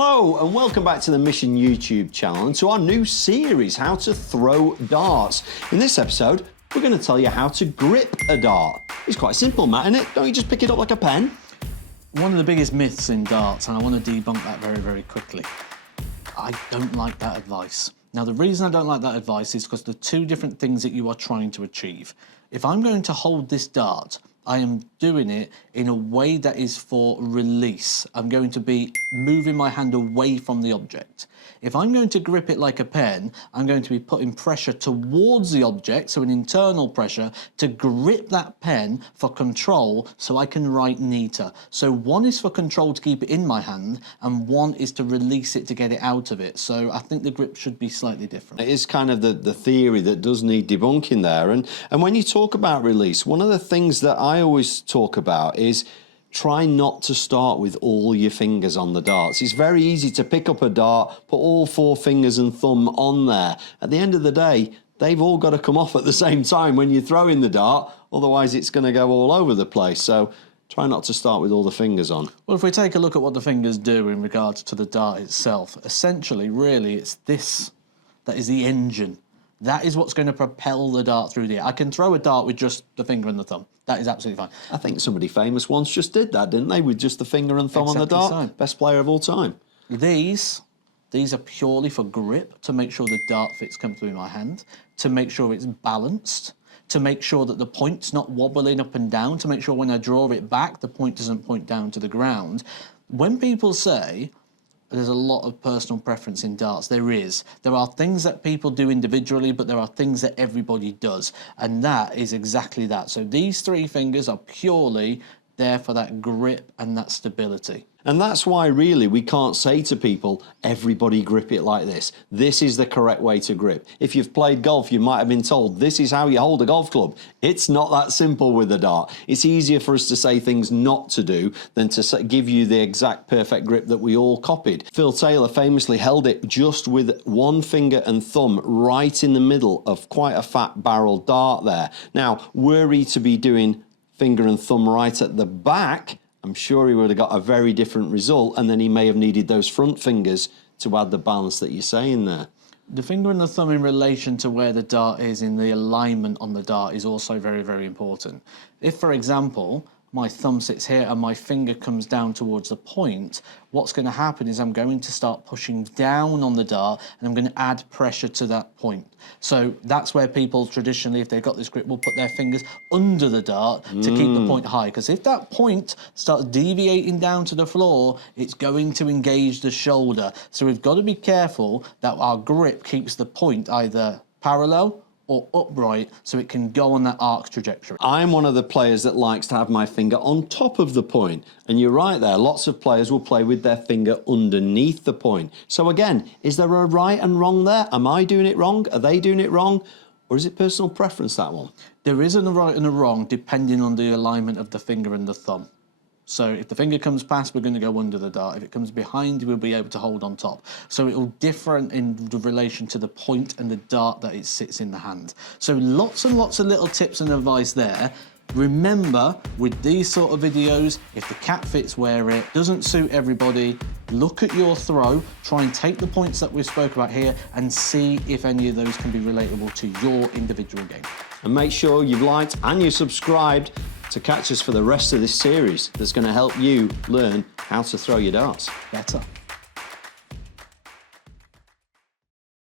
Hello and welcome back to the Mission YouTube channel and to our new series, How to Throw Darts. In this episode, we're going to tell you how to grip a dart. It's quite simple, Matt, isn't it? Don't you just pick it up like a pen? One of the biggest myths in darts, and I want to debunk that very, very quickly. I don't like that advice. Now, the reason I don't like that advice is because the two different things that you are trying to achieve. If I'm going to hold this dart, I am doing it in a way that is for release. I'm going to be moving my hand away from the object. If I'm going to grip it like a pen, I'm going to be putting pressure towards the object, so an internal pressure, to grip that pen for control so I can write neater. So one is for control to keep it in my hand, and one is to release it to get it out of it. So I think the grip should be slightly different. It is kind of the theory that does need debunking there. And when you talk about release, one of the things that I always talk about is try not to start with all your fingers on the darts. It's very easy to pick up a dart, put all 4 fingers and thumb on there. At the end of the day, they've all got to come off at the same time when you're throwing the dart, otherwise it's going to go all over the place. So try not to start with all the fingers on. Well, if we take a look at what the fingers do in regards to the dart itself, essentially, really, it's this that is the engine. That is what's going to propel the dart through the air. I can throw a dart with just the finger and the thumb. That is absolutely fine. I think somebody famous once just did that, didn't they? With just the finger and thumb on the dart. So. Best player of all time. These are purely for grip, to make sure the dart fits comfortably in my hand, to make sure it's balanced, to make sure that the point's not wobbling up and down, to make sure when I draw it back, the point doesn't point down to the ground. When people say there's a lot of personal preference in darts, there is. There are things that people do individually, but there are things that everybody does, and that is exactly that. So these 3 fingers are purely there for that grip and that stability. And that's why really we can't say to people, everybody grip it like this. This is the correct way to grip. If you've played golf, you might have been told this is how you hold a golf club. It's not that simple with a dart. It's easier for us to say things not to do than to give you the exact perfect grip that we all copied. Phil Taylor famously held it just with 1 finger and thumb right in the middle of quite a fat barrel dart there. Now, were he to be doing finger and thumb right at the back, I'm sure he would have got a very different result, and then he may have needed those front fingers to add the balance that you're saying there. The finger and the thumb in relation to where the dart is in the alignment on the dart is also very, very important. If, for example, my thumb sits here and my finger comes down towards the point, what's going to happen is I'm going to start pushing down on the dart and I'm going to add pressure to that point. So that's where people traditionally, if they've got this grip, will put their fingers under the dart to keep the point high. Because if that point starts deviating down to the floor, it's going to engage the shoulder. So we've got to be careful that our grip keeps the point either parallel or upright, so it can go on that arc trajectory. I'm one of the players that likes to have my finger on top of the point. And you're right there, lots of players will play with their finger underneath the point. So again, is there a right and wrong there? Am I doing it wrong? Are they doing it wrong? Or is it personal preference, that one? There isn't a right and a wrong depending on the alignment of the finger and the thumb. So if the finger comes past, we're going to go under the dart. If it comes behind, we'll be able to hold on top. So it will differ in relation to the point and the dart that it sits in the hand. So lots and lots of little tips and advice there. Remember, with these sort of videos, if the cat fits, wear it. Doesn't suit everybody, look at your throw, try and take the points that we spoke about here and see if any of those can be relatable to your individual game. And make sure you've liked and you're subscribed to catch us for the rest of this series that's going to help you learn how to throw your darts Better.